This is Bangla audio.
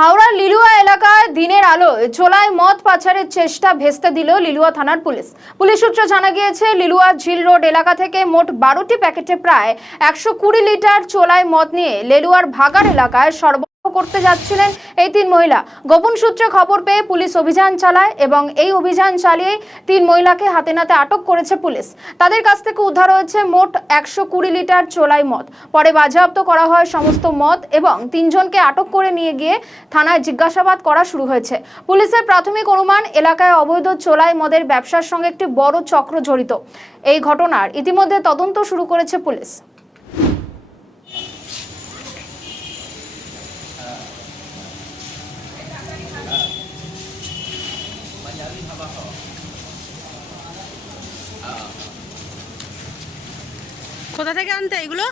হাওড়ার লিলুয়া এলাকায় দিনের আলোয় চোলাই মদ পাচারের চেষ্টা ভেস্তে দিল লিলুয়া থানার পুলিশ। পুলিশ সূত্রে জানা গিয়েছে, লিলুয়া ঝিল রোড এলাকা থেকে মোট 12টি প্যাকেটে প্রায় 120 লিটার চোলাই মদ নিয়ে লেলুয়ার ভাগাড় এলাকায় সরবরাহ করতে যাচ্ছিলেন এই তিন মহিলা। গোপন সূত্রে খবর পেয়ে পুলিশ অভিযান চালায় এবং এই অভিযান চালিয়ে তিন মহিলাকে হাতে নাতে আটক করেছে পুলিশ। তাদের কাছ থেকে উদ্ধার হয়েছে মোট 120 লিটার চোলাই মদ। পরে বাজেয়াপ্ত করা হয় সমস্ত মদ এবং তিনজনকে আটক করে নিয়ে গিয়ে থানায় জিজ্ঞাসাবাদ করা শুরু হয়েছে। পুলিশের প্রাথমিক অনুমান, এলাকায় অবৈধ চোলাই মদের ব্যবসার সঙ্গে একটি বড় চক্র জড়িত। এই ঘটনার ইতিমধ্যে তদন্ত শুরু করেছে পুলিশ। কোথা থেকে আনতে এগুলো?